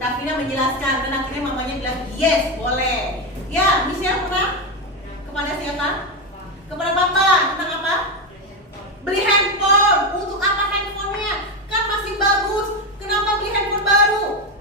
Davina menjelaskan dan akhirnya mamanya bilang yes boleh. Ya, Michelle pernah kepada siapa? Kepada papa. Tentang apa? Beli handphone. Untuk apa handphonenya? Kan masih bagus. Kenapa beli handphone baru?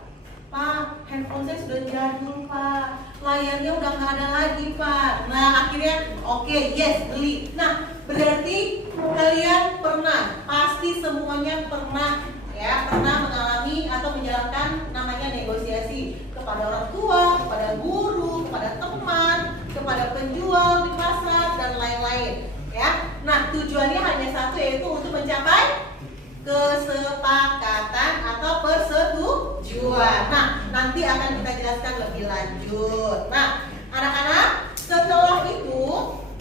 Pak, handphone saya sudah jadul Pak. Layarnya udah nggak ada lagi Pak. Nah akhirnya oke, yes beli. Nah berarti kalian pernah, pasti semuanya pernah ya, pernah mengalami atau menjalankan namanya negosiasi kepada orang tua, kepada guru, kepada teman, kepada penjual di pasar dan lain-lain ya. Nah tujuannya hanya satu, yaitu untuk mencapai kesepakatan atau persetujuan. Nah nanti akan kita jelaskan lebih lanjut. Nah anak-anak, setelah itu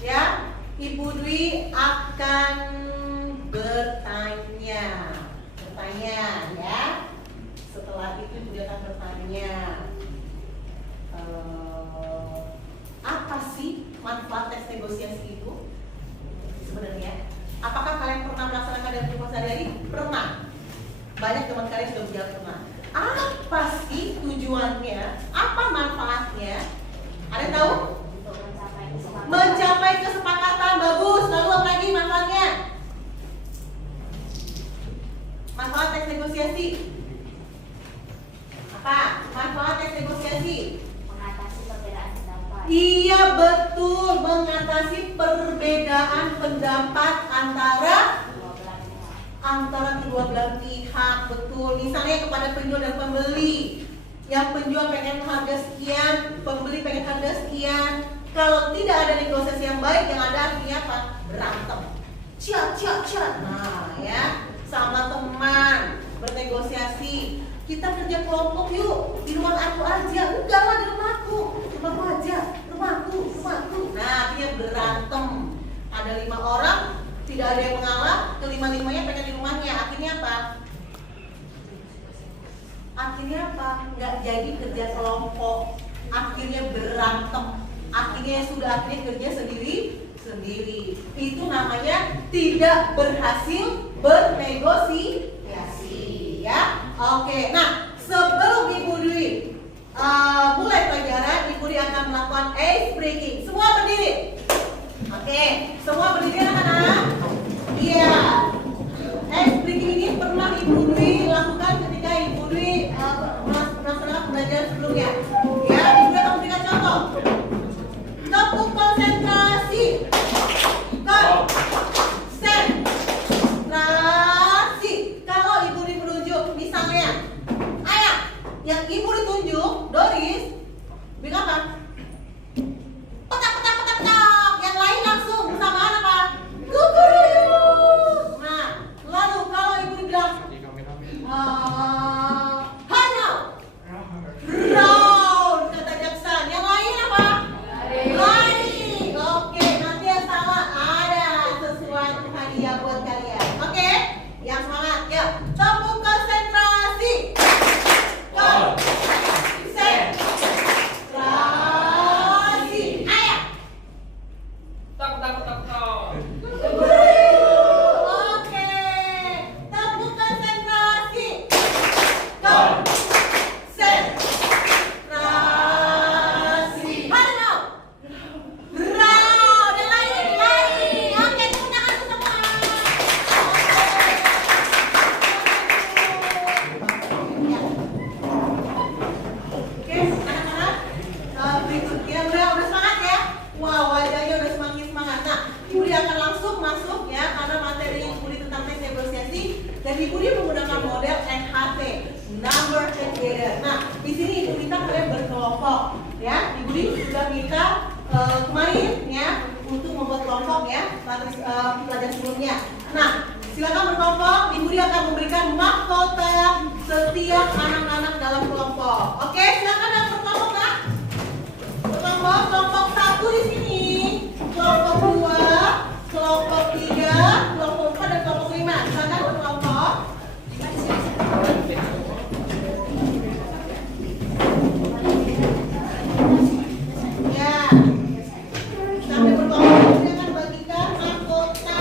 ya Ibu Dwi akan bertanya ya. Setelah itu Ibu Dwi akan bertanya, apa sih manfaat tes negosiasi itu sebenarnya? Apakah kalian pernah melaksanakan dalam kehidupan sehari-hari? Pernah. Banyak teman kalian sudah menjawab pernah. Apa sih tujuannya? Apa manfaatnya? Ada yang tahu? Mencapai kesepakatan. Bagus. Lalu apa lagi manfaatnya? Manfaat tes negosiasi. Apa? Manfaat tes negosiasi. Mengatasi perbedaan pendapat. Iya betul, mengatasi perbedaan pendapat antara kedua belah pihak. Betul. Misalnya kepada penjual dan pembeli. Yang penjual pengen harga sekian, pembeli pengen harga sekian. Kalau tidak ada negosiasi yang baik, yang ada artinya apa? Berantem. Ciat. Nah ya, sama teman bernegosiasi. Kita kerja kelompok yuk, di rumah aku aja. Enggak lah, di rumahku aja. Rumahku. Nah akhirnya berantem. Ada 5 orang, tidak ada yang mengalah, kelima-limanya pengen di rumahnya. Akhirnya apa? Nggak jadi kerja kelompok. Akhirnya berantem. Akhirnya kerja sendiri. Itu namanya tidak berhasil bernegosiasi ya. Oke, nah sebelum Ibu Dwi mulai pelajaran, Ibu Dwi akan melakukan ice breaking. Semua berdiri. Oke, semua berdiri anak-anak. Iya. Ice breaking ini pernah Ibu Dwi lakukan ketika Ibu Dwi melaksanakan pembelajaran sebelumnya. Ya, Ibu Dwi akan memberikan contoh. Tepuk konsentrasi. Konsentrasi. Kalau Ibu Dwi menunjuk, misalnya, ayah, yang Ibu Dwi tunjuk, Doris, bilang apa? Petak. Yang lain langsung bersamaan apa? Guguruyuk. Nah, lalu kalau Ibu Dwi bilang, round, kata Jaksan. Yang lain apa? Lari. Oke, nanti yang sama ada sesuatu hadiah buat kalian. Oke, yang semangat. Ya, tepuk konsentrasi. Konsentrasi. Ayah. Oke, tepuk konsentrasi. Konsentrasi. Halo. Round. Yang lain. Oke, tepuk tangan semua. Oke, anak-anak, berikutnya udah semangat ya. Wah, wajahnya udah semakin semangat. Nah, Ibu Dwi akan langsung masuk ya, karena materi Ibu Dwi tentang tes negosiasi dan Ibu Dwi menggunakan model NHT, number together. Nah, di sini Ibu minta kalian berkelompok ya. Ibu Dwi sudah minta kemarin ya untuk membuat kelompok ya, pelajaran sebelumnya. Nah, silakan berkelompok. Ibu Dwi akan memberikan mahkota setiap anak-anak dalam kelompok. Oke, silakan yang berkelompok Kak. Kelompok 1 di sini, kelompok 2, kelompok 3, kelompok 4 dan kelompok 5. Silakan berkelompok. Ya. Sampai berkelompok kita akan bagikan mahkota.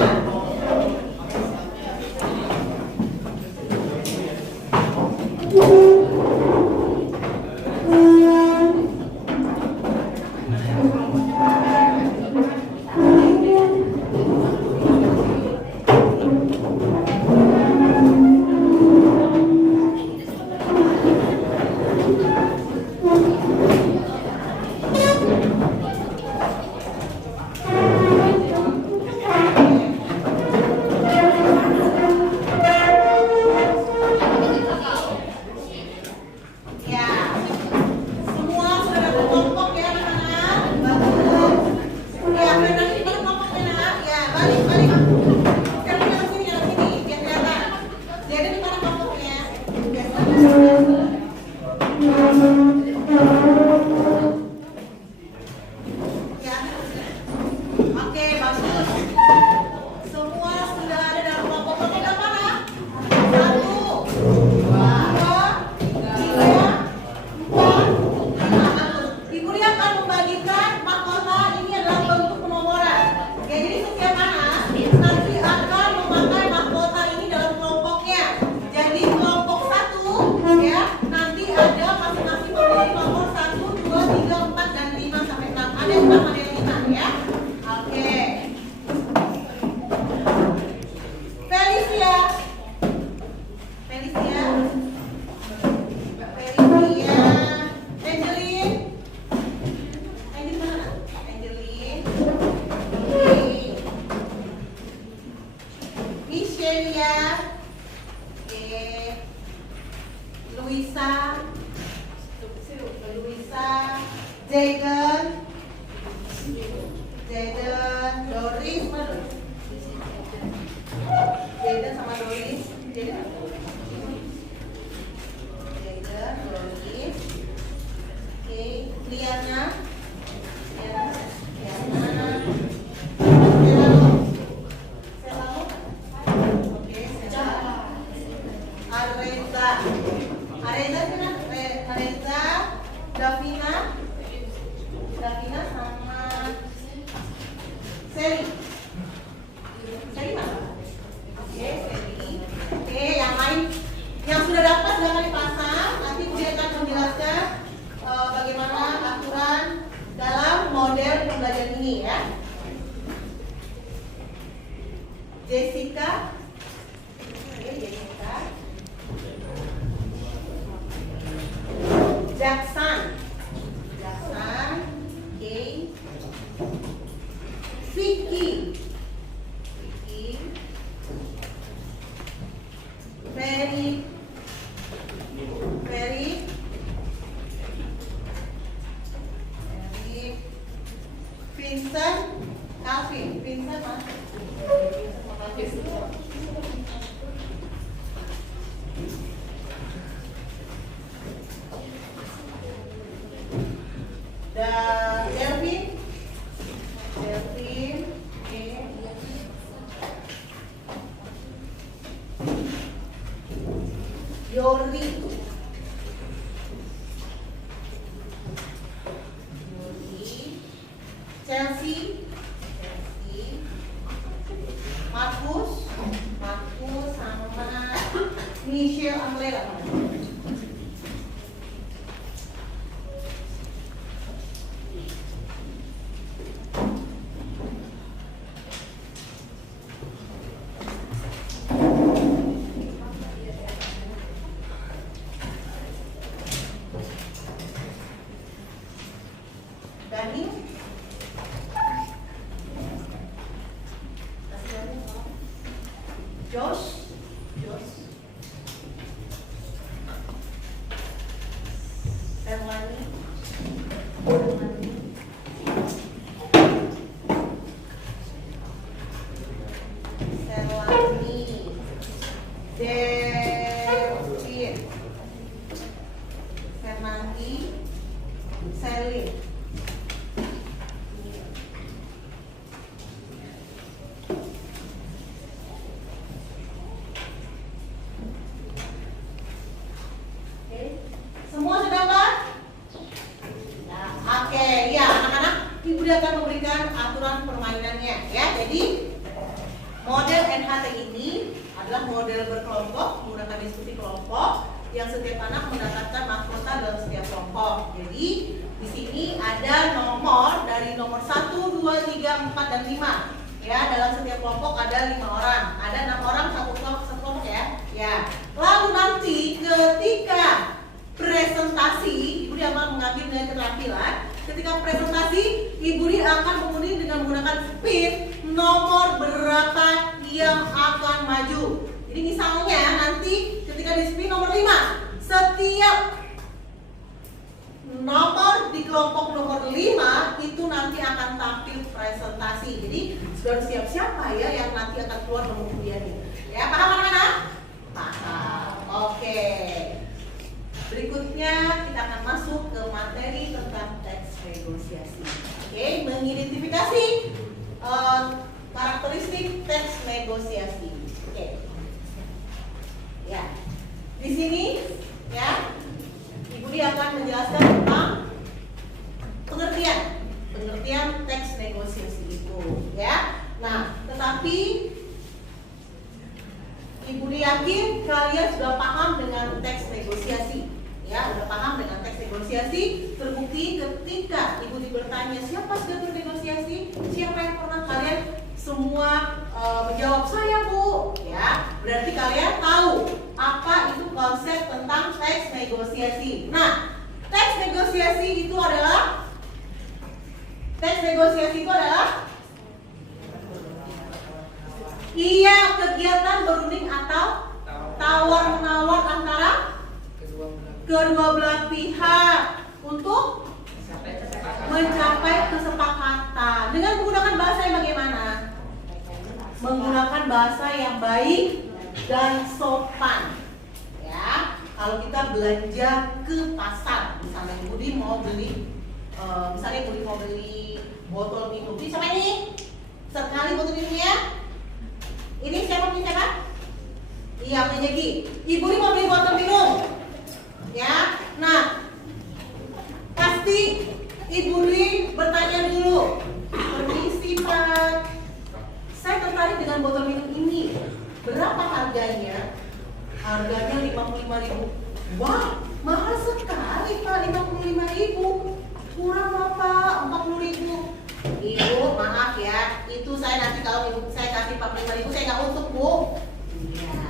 Luisa, Jaden, Doris, mana? Jaden sama Doris, Jaden, Doris, oke, Liana, Areza, Davina sama Sally. Sally mana? Oke, Sally. Oke, yang lain yang sudah dapat silahkan dipasang. Nanti dia akan menjelaskan bagaimana aturan dalam model pembelajaran ini ya. Jessica. Oke, Jessica. Jackson, oke. Vicky, Ferry, Vincent, Calvin, Vincent mana? Delvin, oke. Yori, Chelsea, Marcus sama Michelle Anglera. Dani, Josh, Serlani, Devin, Fernandi, Selin. Semua sudah dapat? Nah, oke, ya anak-anak, Ibu dia akan memberikan aturan permainannya ya. Jadi model NHT ini adalah model berkelompok menggunakan diskusi kelompok yang setiap anak mendapatkan mahkota dalam setiap kelompok. Jadi di sini ada nomor dari nomor 1, 2, 3, 4 dan 5. Ya, dalam setiap kelompok ada 5 orang. Ada 6 orang satu kelompok ya. Ya. Lalu nanti ketika presentasi, Ibu dia akan mengambil nilai keterampilan. Ketika presentasi, Ibu dia akan mengundi dengan menggunakan speed nomor berapa yang akan maju. Jadi misalnya nanti ketika di speed nomor 5, setiap nomor di kelompok nomor 5 itu nanti akan tampil presentasi. Jadi sudah siap siapa ya yang nanti akan keluar nomor kuliah ini. Ya, paham anak-anak? Paham. Oke. Berikutnya kita akan masuk ke materi tentang teks negosiasi. Oke, mengidentifikasi karakteristik teks negosiasi. Oke. Ya. Di sini ya, Ibu dia akan menjelaskan tentang pengertian teks negosiasi itu, ya. Nah, tetapi Ibu dia yakin kalian sudah paham dengan teks negosiasi. Ya, udah paham dengan teks negosiasi. Terbukti ketika Ibu bertanya siapa sudah bernegosiasi, siapa yang pernah, kalian semua menjawab saya Bu. Ya, berarti kalian tahu apa itu konsep tentang teks negosiasi. Nah, teks negosiasi itu adalah kegiatan berunding atau tawar menawar antara kedua belah pihak untuk mencapai kesepakatan dengan menggunakan bahasa yang bagaimana? Menggunakan bahasa yang baik dan sopan. Ya, kalau kita belanja ke pasar, misalnya Budi mau beli, misalnya Budi mau beli botol minum, ini sama ini, sekali botol minumnya. Ini siapa punya siapa? Iya, punya Gi. Ibu ini mau beli botol minum, ya. Nah, pasti Ibu Dwi bertanya dulu, permisi Pak, saya tertarik dengan botol minum ini, berapa harganya? Harganya 55.000. Wah, mahal sekali Pak, 55.000. Kurang Pak, 40.000. Ibu, maaf ya, itu saya nanti kalau ibu saya kasih 45.000 saya nggak untung Bu. Iya,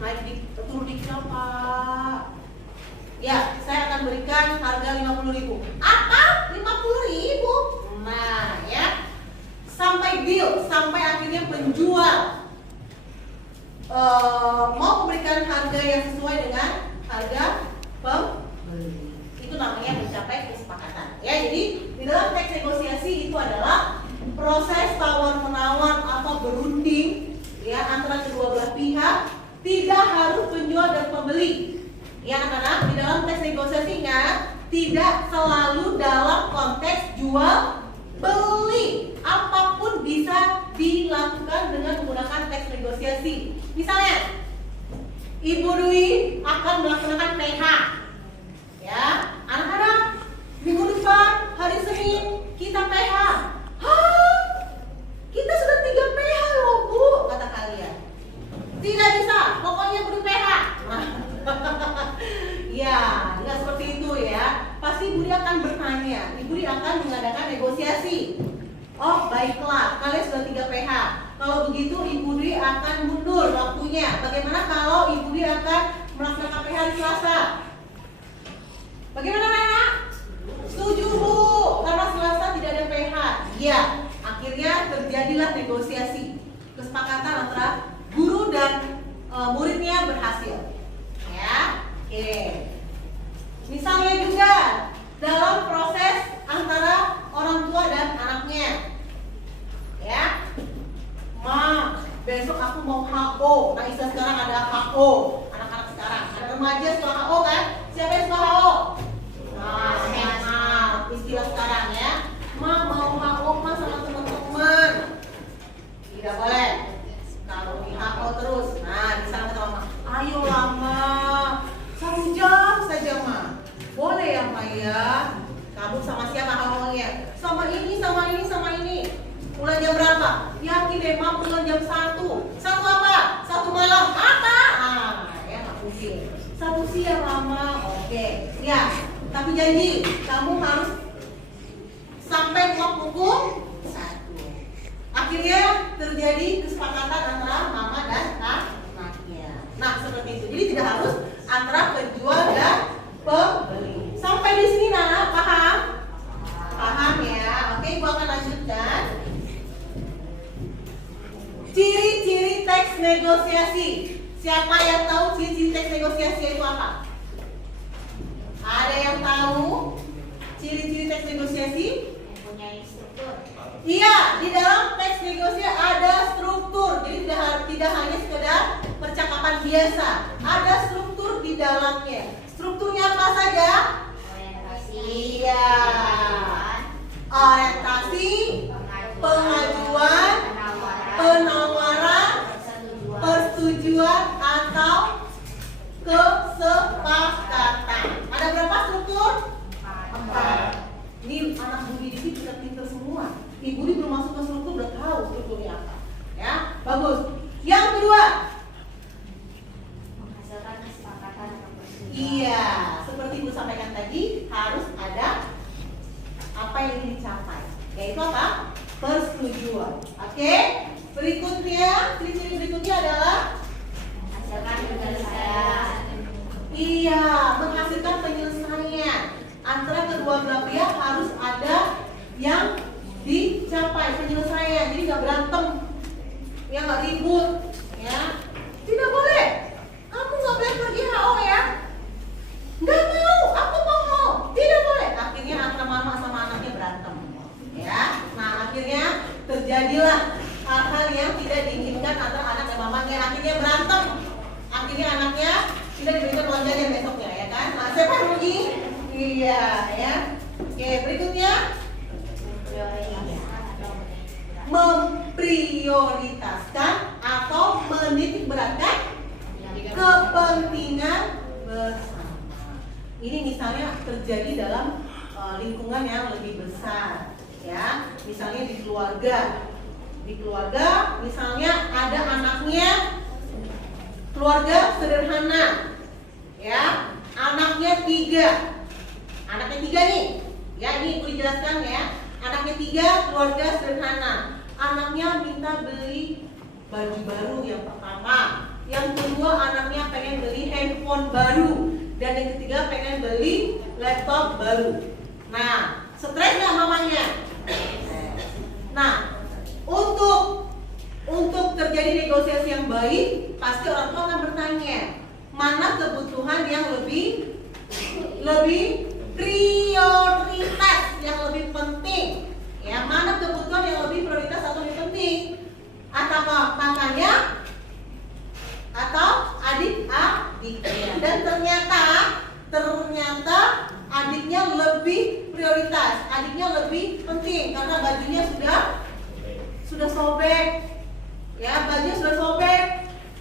naik turun dikit Pak. Ya, saya akan berikan harga 50.000. Apa? 50.000? Nah, ya. Sampai deal, sampai akhirnya penjual mau memberikan harga yang sesuai dengan harga pembeli. Itu namanya mencapai kesepakatan. Ya, jadi di dalam teks negosiasi itu adalah proses tawar-menawar atau berunding ya antara kedua belah pihak, tidak harus penjual dan pembeli. Ya anak-anak, di dalam teks negosiasi ingat, tidak selalu dalam konteks jual beli. Apapun bisa dilakukan dengan menggunakan teks negosiasi. Misalnya, Ibu Dwi akan melaksanakan PH. Ya, anak-anak, minggu depan hari Senin kita PH. Hah? Kita sudah 3 PH loh Bu, kata kalian. Tidak bisa, pokoknya kudu PH. Ya, nggak seperti itu ya. Pasti Ibu Dwi akan bertanya, Ibu Dwi akan mengadakan negosiasi. Oh baiklah, kalian sudah 3 PH. Kalau begitu Ibu Dwi akan mundur waktunya. Bagaimana kalau Ibu Dwi akan melaksanakan PH hari Selasa? Bagaimana Nana? Setuju Bu, karena Selasa tidak ada PH. Iya, akhirnya terjadilah negosiasi. Kesepakatan antara guru dan muridnya berhasil. Ya, oke. Misalnya juga dalam proses antara orang tua dan anaknya. Ya. Ma, besok aku mau HO. Nah, Isa sekarang ada HO. Anak-anak sekarang, ada remaja suka HO kan? Siapa yang suka HO? Nah, istilah sekarang ya. Ma mau HO ma sama teman-teman. Tidak boleh. Kalau di HO terus. Nah, di sana kata mama, ayo lama. 1 jam saja ma. Boleh ya ma ya. Kamu sama siapa HO-nya? Sama ini, sama ini, sama ini. Pulang jam berapa? Yakin deh ma pulang jam 1. 1 apa? 1 malam. Apa? Ah, ya nggak mungkin. 1 siang lama. Oke. Ya. Tapi janji kamu harus sampai pukul 1. Akhirnya terjadi kesepakatan antara mama dan anaknya. Nah seperti itu. Jadi tidak harus antara penjual dan pembeli. Sampai di sini Nana paham? Paham ya. Oke, Ibu akan lanjutkan. Ciri-ciri teks negosiasi. Siapa yang tahu ciri-ciri teks negosiasi itu apa? Ada yang tahu ciri-ciri teks negosiasi? Mempunyai struktur. Iya, di dalam teks negosiasi ada struktur. Jadi tidak hanya sekedar percakapan biasa. Ada struktur di dalamnya. Strukturnya apa saja? Orientasi. Iya. Orientasi, pengajuan, penawaran, persetujuan atau kesepakatan. Ada berapa struktur? 4. Ini anak Budi ini pintar-pintar semua. Ibu ini belum masuk ke struktur udah tahu strukturnya apa. Ya, bagus. Yang kedua, Menghasilkan kesepakatan atau persetujuan. iya, seperti Ibu sampaikan tadi harus ada apa yang ingin dicapai. Yaitu apa? Persetujuan. Oke. Berikutnya, ciri-ciri berikutnya adalah Menghasilkan penyelesaian. iya, menghasilkan penyelesaian. Antara kedua belah pihak harus ada yang dicapai, penyelesaian. Jadi nggak berantem, ya nggak ribut, ya. Tidak boleh. Kamu nggak boleh pergi HO ya. Nggak mau, aku mau. Tidak boleh. Akhirnya antara mama sama anaknya berantem. terjadilah hal-hal yang tidak diinginkan antara anak dan mamanya, akhirnya berantem, akhirnya anaknya tidak diberikan uang jajan besoknya, ya kan? Nah, siapa yang rugi? Iya, ya. Oke, berikutnya memprioritaskan atau menitik beratkan kepentingan bersama. Ini misalnya terjadi dalam lingkungan yang lebih besar, ya. Misalnya di keluarga. Di keluarga, misalnya ada anaknya, keluarga sederhana, ya. Anaknya 3. Anaknya 3 nih. Ya, ini boleh dijelaskan ya. Anaknya 3, keluarga sederhana. Anaknya minta beli baju baru yang pertama. Yang kedua, anaknya pengen beli handphone baru. Dan yang ketiga, pengen beli laptop baru. Nah, stres nggak mamanya? Nah, untuk terjadi negosiasi yang baik, pasti orang tua akan bertanya, mana kebutuhan yang lebih prioritas, yang lebih penting, ya, mana kebutuhan yang lebih prioritas atau lebih penting, atau makanya atau adik-adiknya. Dan ternyata adiknya lebih prioritas, adiknya lebih penting karena bajunya sudah sobek, ya, bajunya sudah sobek,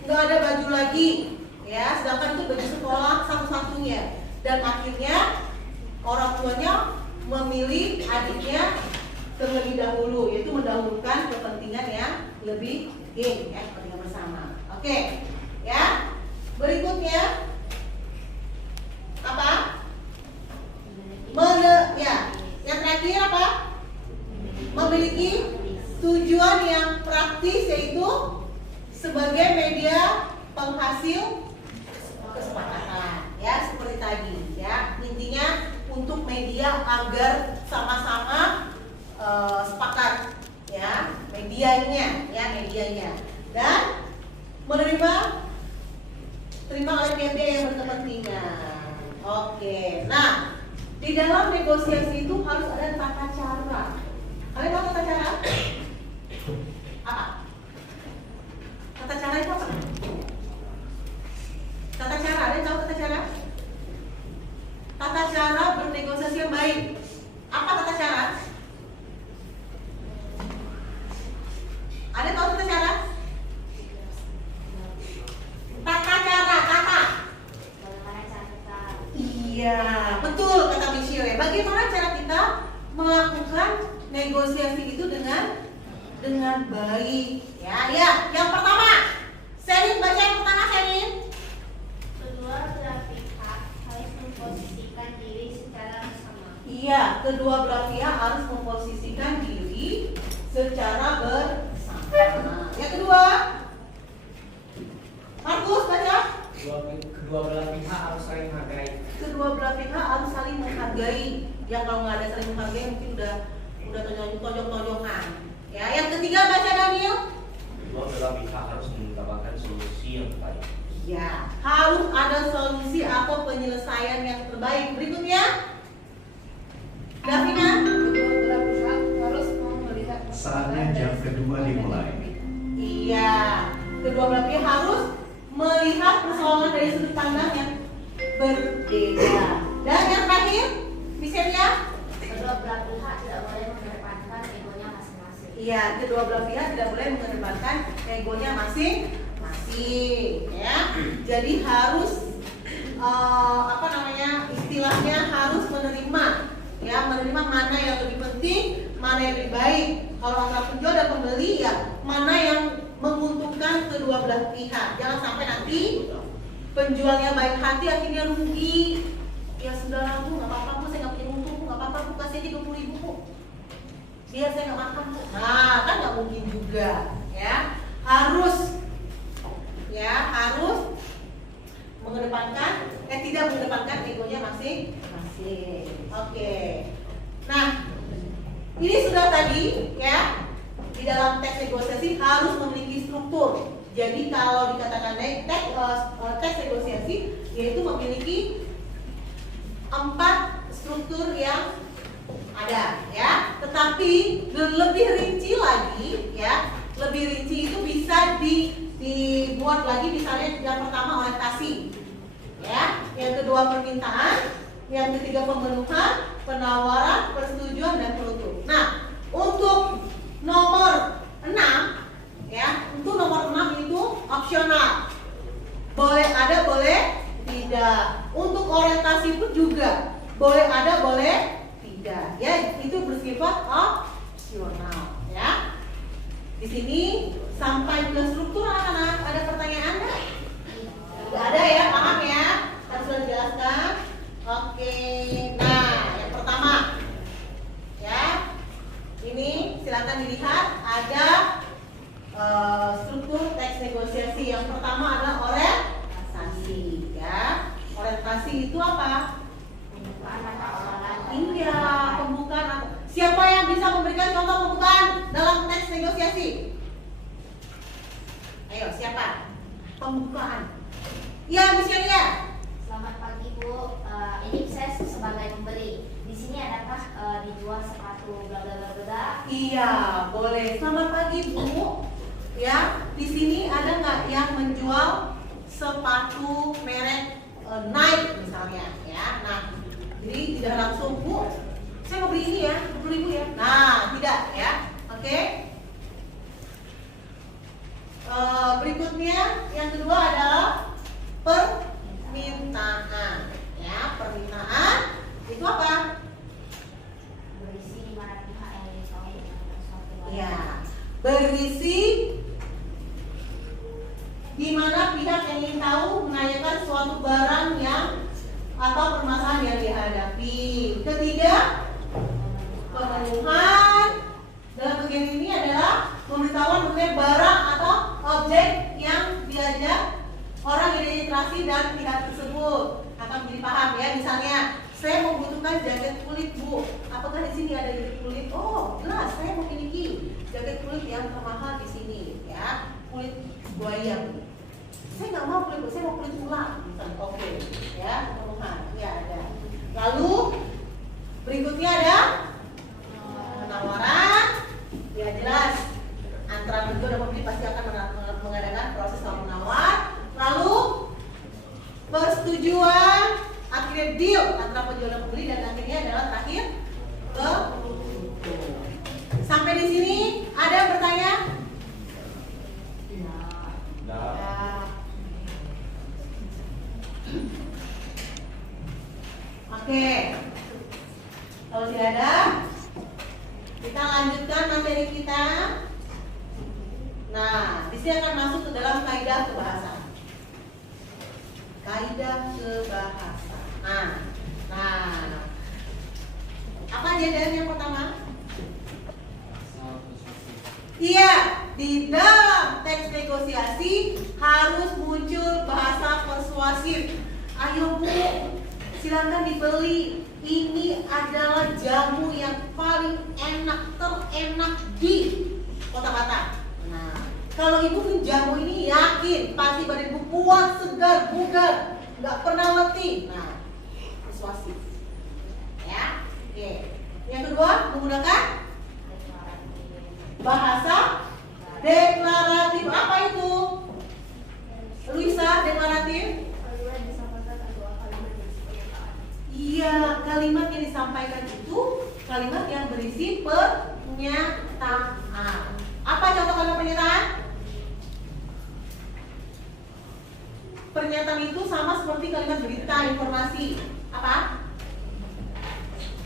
nggak ada baju lagi, ya, sedangkan itu baju sekolah satu-satunya. Dan akhirnya orang tuanya memilih adiknya terlebih dahulu, yaitu mendahulukan kepentingan yang lebih penting, ya, kepentingan bersama. Oke, ya. Berikutnya apa? Yang terakhir apa? Memiliki tujuan yang praktis, yaitu sebagai media penghasil kesepakatan, ya, seperti tadi, ya. Intinya untuk media agar sama-sama sepakat, ya, medianya, dan terima oleh pihak-pihak yang berkepentingan. Oke, nah, di dalam negosiasi itu harus ada tata cara. Kalian tahu tata cara? Apa? Tata cara itu apa? Tata cara, ada yang tahu tata cara? Tata cara bernegosiasi yang baik. Apa tata cara? Ada yang tahu tata cara? Tata cara, kata. Iya, betul kata Michelle. Bagaimana cara kita melakukan negosiasi itu dengan baik? Ya. Yang pertama, Sherin, baca yang pertama, Sherin. Kedua belah pihak harus memposisikan diri secara bersama. Iya, kedua belah pihak harus memposisikan diri secara bersama. Yang kedua, Markus, baca. Kedua belah pihak harus saling menghargai. Kedua belah pihak harus saling menghargai. Yang kalau nggak ada saling menghargai mungkin udah tonjok-tonjokan. Ya, yang ketiga, baca Daniel. Kedua belah pihak harus mendapatkan solusi yang terbaik. Ya, harus ada solusi atau penyelesaian yang terbaik. Berikutnya, Davina. Kedua belah pihak harus mau melihat Saatnya jam kedua dimulai. Iya, kedua belah pihak harus melihat persoalan dari sudut pandang yang berbeda. Dan yang terakhir, Miselia. kedua belah pihak tidak boleh mengedepankan egonya masing-masing. Iya, kedua belah pihak tidak boleh mengedepankan egonya masing-masing, ya. Jadi harus istilahnya harus menerima mana yang lebih penting, mana yang lebih baik. Kalau antara penjual dan pembeli, ya, mana yang menguntungkan kedua belah pihak. Jangan sampai nanti penjualnya baik hati akhirnya rugi. Ya sudah, Bu, nggak apa-apa, Bu, saya nggak punya untung, Bu, nggak apa-apa, Bu, kasih aja 20.000, Bu. Biar saya nggak makan, Bu. Nah, kan nggak mungkin juga, ya. Harus tidak mengedepankan egonya masing-masing. Oke. Nah, ini sudah tadi, ya. Di dalam teks negosiasi harus memiliki struktur. Jadi kalau dikatakan teks negosiasi, yaitu memiliki 4 struktur yang ada, ya. Tetapi lebih rinci lagi, ya. Lebih rinci itu bisa dibuat lagi, misalnya yang pertama orientasi, ya. Yang kedua permintaan, yang ketiga pemenuhan, penawaran, persetujuan dan penutup. Nah, untuk nomor 6, ya, untuk nomor 6 itu opsional. Boleh ada, boleh tidak. Untuk orientasi pun juga boleh ada, boleh tidak. Ya, itu bersifat opsional, ya. Di sini sampai ke struktur anak-anak, ada pertanyaan nggak? Nggak ada ya, paham ya? Kan sudah dijelaskan. Oke, nah yang pertama, ya, ini silakan dilihat ada struktur teks negosiasi. Yang pertama adalah orientasi, ya. Orientasi itu apa? Iya, pembukaan. Siapa yang bisa memberikan contoh pembukaan dalam teks negosiasi? Ayo, siapa? Pembukaan. Ya, Miss Yania. Selamat pagi Bu. Ini saya sebagai pembeli. Di sini adakah dijual sepatu bla bla bla bla? Iya, boleh. Selamat pagi Bu. Ya, di sini ada nggak yang menjual sepatu merek Nike misalnya, ya? Nah, jadi tidak langsung Bu, saya mau beli ini ya, 20.000 ya. Nah, tidak ya. Oke. Berikutnya yang kedua adalah permintaan. Ya, permintaan itu apa? Berisi di mana pihak yang ingin tahu dengan suatu barang. Ya, berisi di mana pihak yang ingin tahu menanyakan suatu barang yang atau permasalahan yang dihadapi. Ketiga, pemenuhan. Dalam bagian ini adalah pemberitahuan mengenai barang atau objek yang diajak orang identifikasi dan pihak tersebut akan menjadi paham ya. Misalnya, saya membutuhkan jaket kulit Bu. Apakah di sini ada jaket kulit? Oh, jelas saya memiliki jaket kulit yang termahal di sini ya. Kulit buaya. Saya nggak mau kulit, saya mau kulit ular. Misalnya, oke, ya pemenuhan, ya ada. Lalu berikutnya ada penawaran. Ya jelas, antara penjual dan pembeli pasti akan mengadakan proses tawar menawar. Lalu persetujuan, akhirnya deal antara penjual dan pembeli, dan akhirnya adalah terakhir ke sampai di sini ada yang bertanya? Ya. Oke, kalau tidak ada, kita lanjutkan materi kita. Nah, di sini akan masuk ke dalam kaidah kebahasaan. Kaidah kebahasaan. Nah, apa jadian yang pertama? Iya, di dalam teks negosiasi harus muncul bahasa persuasif. Ayo Bu, silakan dibeli. Ini adalah jamu yang paling enak, terenak di Kota Batam. Nah, kalau Ibu minum jamu ini yakin pasti badan Ibu kuat, segar, bugar, nggak pernah letih. Nah, persuasif. Ya, oke. Yang kedua, menggunakan bahasa deklaratif. Apa itu? Luisa, deklaratif? Iya, kalimat yang disampaikan itu kalimat yang berisi pernyataan. Apa contoh kalimat pernyataan? Pernyataan itu sama seperti kalimat berita, informasi. Apa?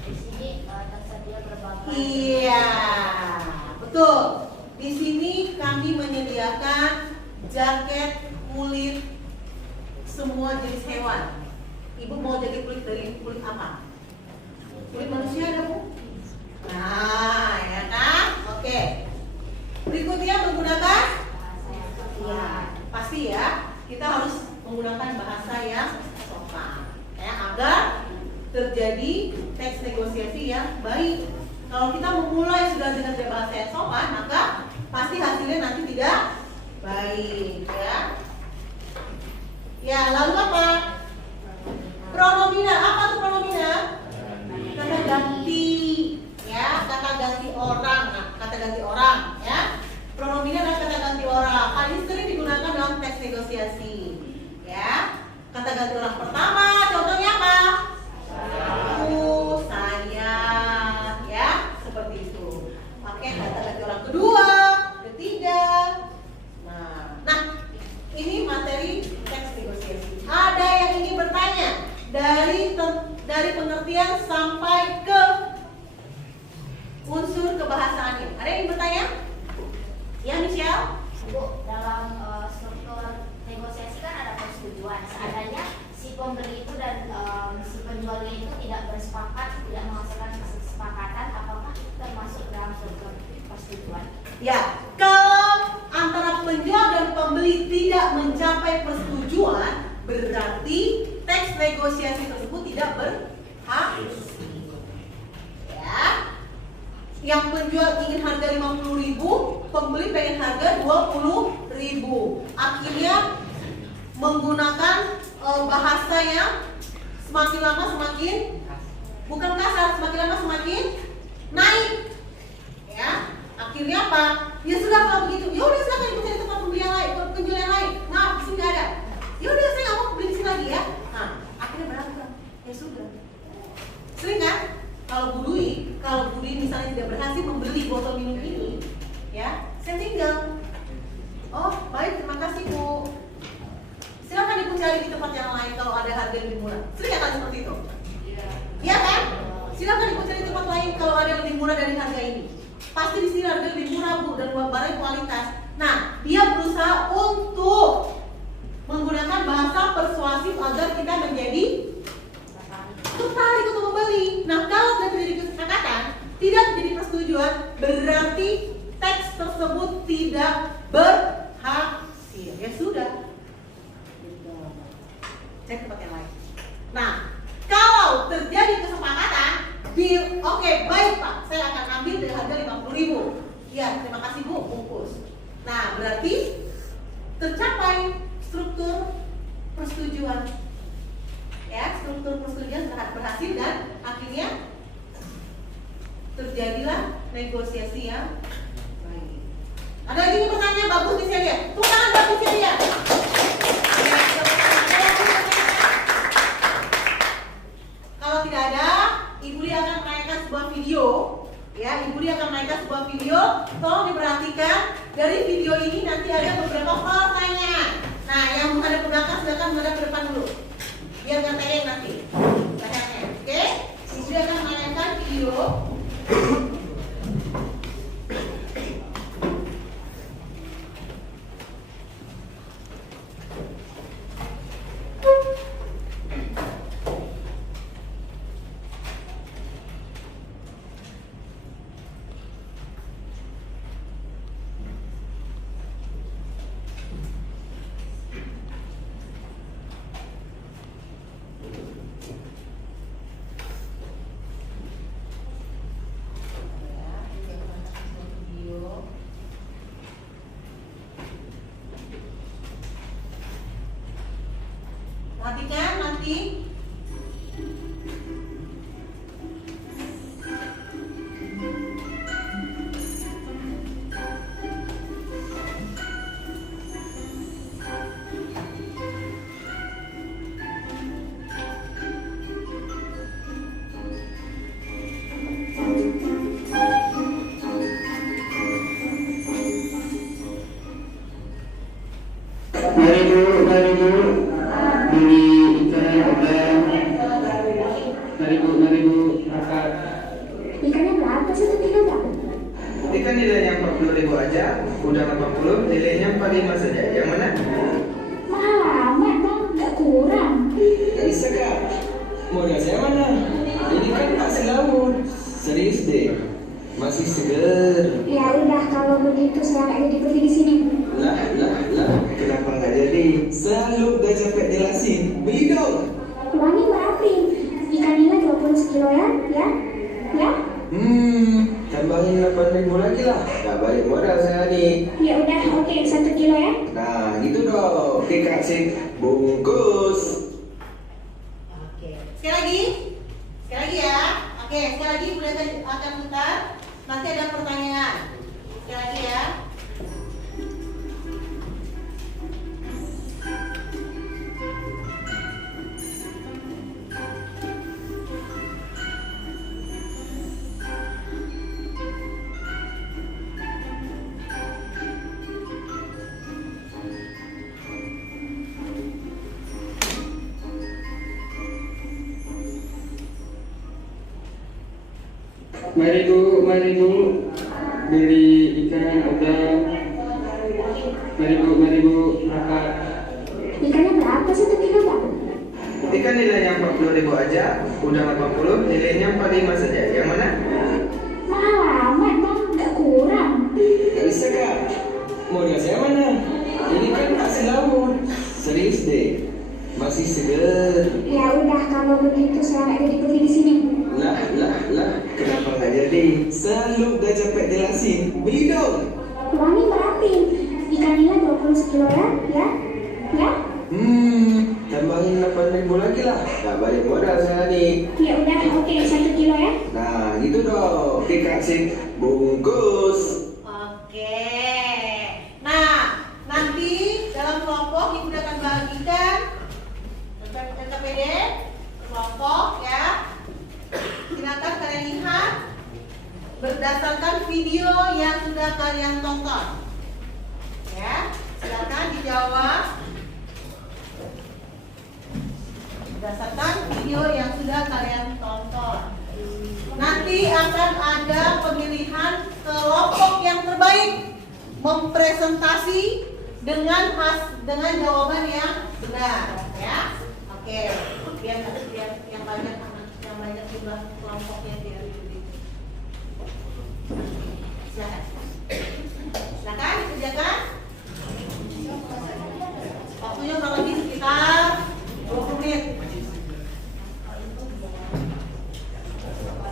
Di sini tersedia berbagai. Iya, betul. Di sini kami menyediakan jaket kulit semua jenis hewan. Ibu mau jaket kulit dari kulit apa? Kulit manusia ada Bu? Nah, ya kan? Oke. Berikutnya menggunakan ya, pasti ya. Kita harus menggunakan bahasa yang sopan ya, agar terjadi teks negosiasi yang baik. Kalau kita memulai sudah dengan bahasa yang sopan, maka pasti hasilnya nanti tidak baik ya. Ya, lalu apa? Pronomina. Apa tuh pronomina? Kata ganti ya, kata ganti orang. Nah, kata ganti orang ya. Ya, kalau antara penjual dan pembeli tidak mencapai persetujuan, berarti teks negosiasi tersebut tidak berhasil. Ya, yang penjual ingin harga 50.000, pembeli pengen harga 20.000. Akhirnya menggunakan bahasa yang semakin lama semakin bukan kasar, semakin lama semakin naik. Ya, akhirnya apa? Ya sudah kalau begitu, ya udah silakan ibu cari tempat pembeli yang lain, penjual yang lain. Maaf, di sini nggak ada. Ya udah saya nggak mau beli di sini lagi ya. Nah, akhirnya berantem. Ya sudah. Sering kan? Kalau Bu Dwi misalnya tidak berhasil membeli botol minum ini, ya, saya tinggal. Oh, baik, terima kasih Bu. Silakan ibu cari di tempat yang lain kalau ada harga lebih murah. Sering ya kan seperti itu? Iya kan? Silakan ibu cari tempat lain kalau ada lebih murah dari harga ini. Pasti di sini harga lebih murah Bu dan barang kualitas. Nah, dia berusaha untuk menggunakan bahasa persuasif agar kita menjadi tertarik untuk membeli. Nah, kalau tidak terjadi kesepakatan, tidak terjadi persetujuan, berarti teks tersebut tidak berhasil. Ya sudah. Cek tempat yang lain. Nah, kalau terjadi kesepakatan, oke, baik Pak, saya akan ambil dari harga 50.000. Ya, terima kasih Bu, bungkus. Nah, berarti tercapai struktur persetujuan. Ya, struktur persetujuan berhasil dan akhirnya terjadilah negosiasi yang baik. Ada lagi yang bertanya? Bagus nih saya lihat. Tepuk tangan bagus saya lihat. Kalau tidak ada, Ibu Lia akan menaikkan sebuah video. Ya, Ibu Lia akan menaikkan sebuah video. Tolong diperhatikan. Dari video ini nanti ada beberapa pertanyaan. Nah, yang menghadap ke belakang silakan menghadap ke depan dulu. Biar nggak tayang nanti. Tanyanya, oke? Ibu Lia akan menaikkan video. Perhatikan nanti. Mari Bu, beli ikan udah. Mari Bu, angkat. Ikannya berapa satu kilo Pak? Ikan nilainya 40.000 aja, udah 80, nilainya 45 saja. Yang mana? Mahal amat Bang, nggak kurang. Gak bisa Kak. Modal saya mana? Ini kan hasil laut. Serius deh, masih seger. Ya udah kalau begitu saya nggak jadi beli di sini. Lah, kenapa nggak jadi? Selalu udah capek jelasin, beli dong. Uangnya berapa? Ikan nila 20 sekilo ya? Ya? Tambahin 8.000 lagi lah. Gak balik modal saya nih. Ya udah, oke 1 kilo ya. Nah, gitu dong. Oke Kak, sip. Bungkus. Oke. Sekali lagi ya. Oke, sekali lagi Bu Lia akan putar. Nanti ada pertanyaan. Sekali lagi ya. Mari Bu, beli ikan udah. Mari Bu, angkat. Ikannya berapa satu kilo Pak? Ikan nilainya 40.000 aja, udah 80, nilainya 45 saja. Yang mana? Mahal amat Bang, nggak kurang. Gak bisa begitu saya nggak jadi putri di sini? Lah, kenapa nggak jadi? Selalu udah capek jelasin, beli dong. Kurangin berarti. Ikan nila 20 sekilo ya? Ya? Tambahin 8.000 lagi lah. Nggak balik modal saya nih. Ya udah, oke, 1 kilo ya. Nah, gitu dong. Oke, kasih bungkus. Oke. Nah, nanti dalam kelompok ibu akan bagikan LKPD kelompok ya. Silakan kalian lihat berdasarkan video yang sudah kalian tonton. Ya, silakan dijawab berdasarkan video yang sudah kalian tonton. Nanti akan ada pemilihan kelompok yang terbaik mempresentasi dengan jawaban yang benar ya. Oke, biar yang banyak jumlah kelompoknya biar silakan dikerjakan. Waktunya kurang lebih sekitar 20 menit.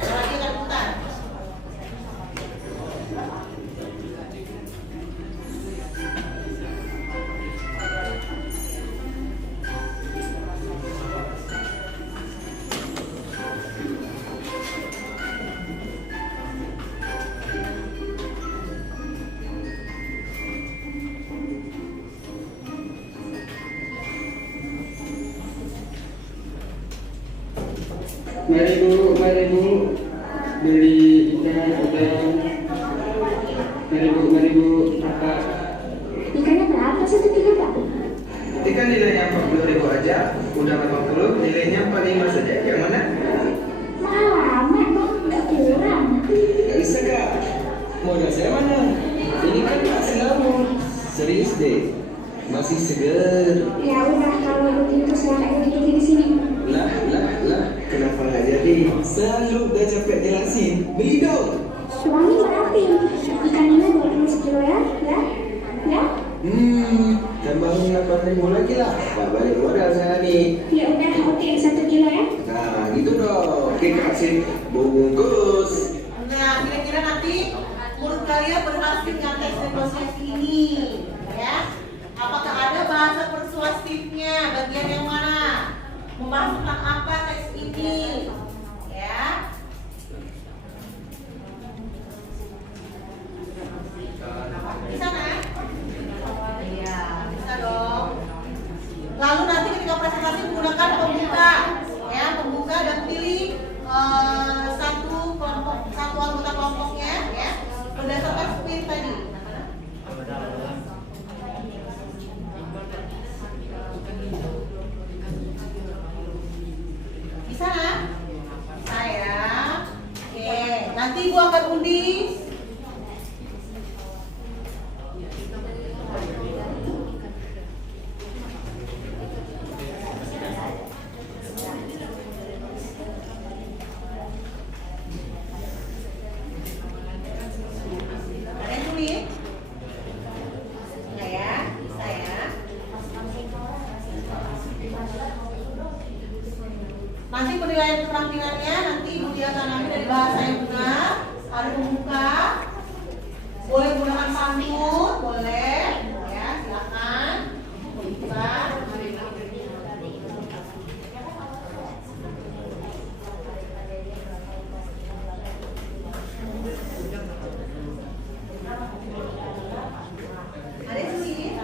Lagi akan putar. Mari bu, beli ikan udang. Mari bu, kakak. Ikannya berapa 1 kilo Pak? Ikan nilainya 40.000 aja, udang 80, nilainya 45 saja. Yang mana? Mahal amat Bang, nggak kurang. Gak bisa kak. Modal saya mana? Ini kan hasil laut. Serius deh, masih seger. Ya udah, kalau begitu saya nggak jadi putri di sini. Lah, kenapa nggak jadi? Selalu udah capek jelasin, beli dong. Kurangin berarti. Ikan nila 20 sekilo ya? Tambahin 8.000 lagi lah. Nggak balik modal saya nih. Ya udah, oke, 1 kilo ya. Nah, gitu dong. Oke, kasih bungkus. Nah, kira-kira nanti murid kalian berhasil nggak tes negosiasi ini, ya? Apakah ada bahasa persuasifnya? Bagian yang mana? Membahas tentang apa tes ini? Ya. Bisa kan? Iya, bisa dong. Lalu nanti ketika presentasi menggunakan pembuka dan pilih satu anggota kelompoknya ya berdasarkan spirit tadi. Bisa kan? Saya. Oke, nanti Ibu akan undi. Kalian tulis? Enggak ya? Bisa ya? Nanti penilaian keterampilannya nanti Ibu dia akan ambil dari bahasa yang benar, ada pembuka, boleh gunakan pantun, boleh, ya silakan, pembuka. Ada yang tulis?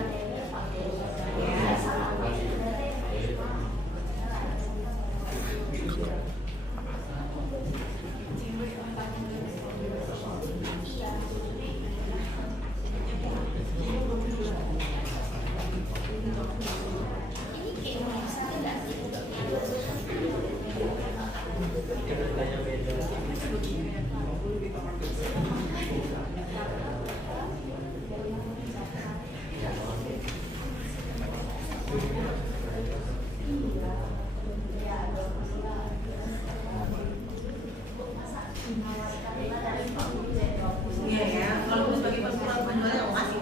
Iya ya, kalau untuk sebagai persoalan penjualan yang masih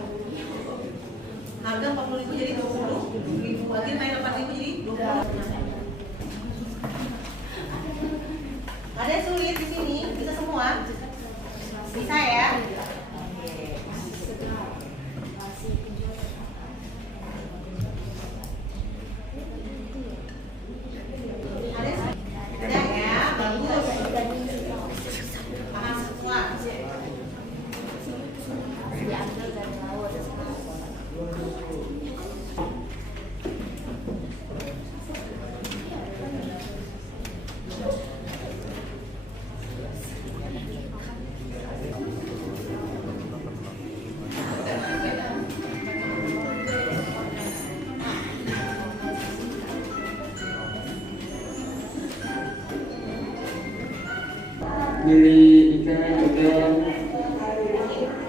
harga 40.000 jadi 20.000, berarti naik 8.000 jadi 20. Bisa ya? Ada ya, bagus. Paham semua. Diambil dari laut. Beli ikan udang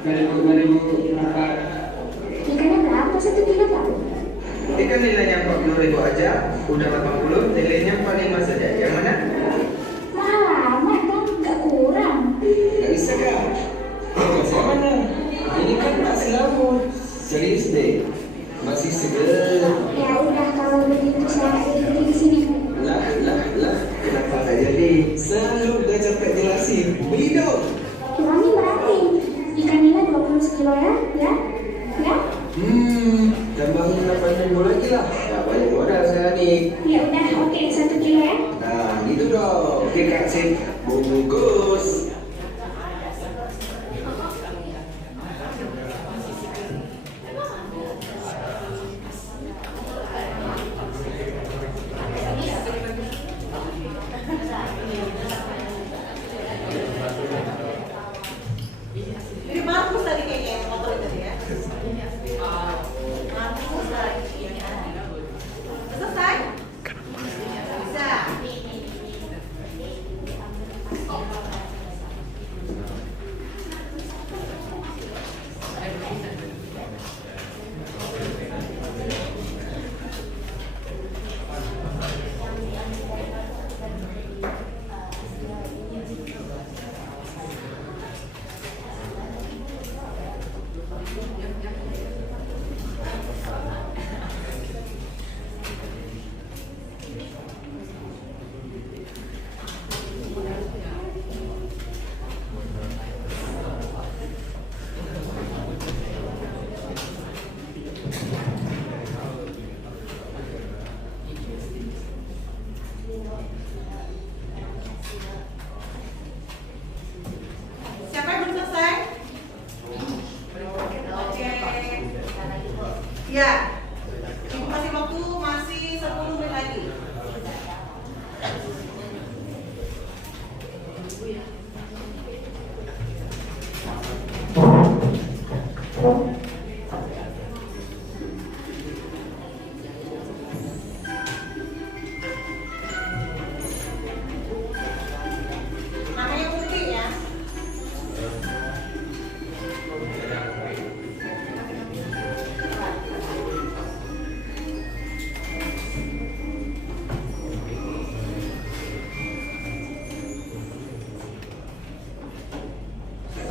2.000 empat. Ikannya berapa 1 kilo, Pak? Ikan nilainya 40.000 aja, udang 80, nilainya 45 saja. Yang mana? Mahal amat dong, nggak kurang. Gak bisa kak. Yang mana? Ini kan masih laut. Serius deh. Masih seger. Ya udah, kalau begitu saya beli di sini. Lah, kenapa gak jadi? Selalu udah capek jelasin. Beli dong. Kurangin berarti. Ikan nila 20 kilo ya? Ya? Tambahin 8.000 lagi lah. Ya balik modal saya nih. Ya udah, oke 1 kilo ya. Nah, gitu dong. Oke kak, sip. Bungkus. Ini Markus tadi kayaknya yang ngobrol tadi ya. Markus lagi. Selesai? Bisa. Siapa yang belum selesai? Oke. Ya. Ibu kasih waktu masih 10 menit lagi. Namanya Putri ya.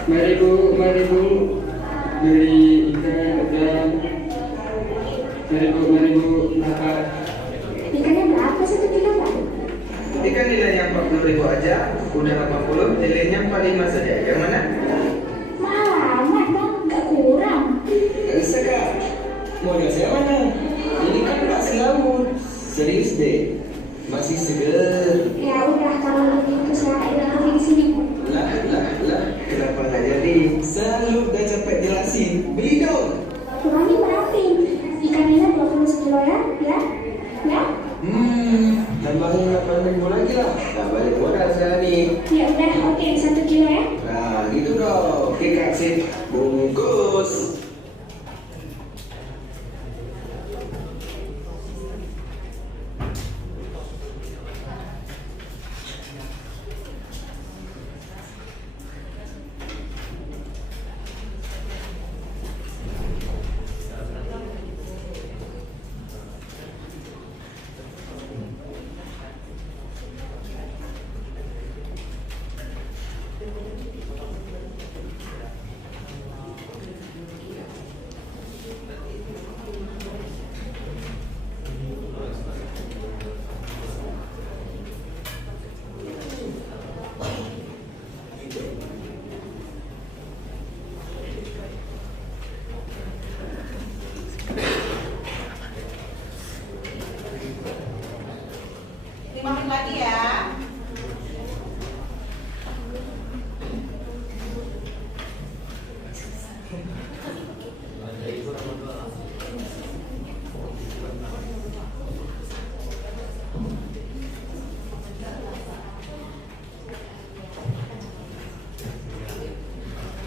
Mari bu, beli ikan udang 2.000 empat. Ikannya berapa 1 kilo, Pak? Ikan nilainya 40.000 aja, udang 80, nilainya 45 saja. Yang mana? Mahal amat dong, nggak kurang. Gak bisa kak. Modal saya mana? Ini kan masih laut. Serius deh. Masih seger. Ya udah, kalau begitu saya beli di sini. Lah, kenapa gak jadi? Selalu udah capek jelasin. Beli dong. Kurangin berarti. Ikan nila 20 kilo ya? Ya? Tambahin 8.000 lagi lah. Nah, balik modal saya nih. Ya udah, oke 1 kilo ya. Nah, gitu dong. Oke kak, sip. Bungkus.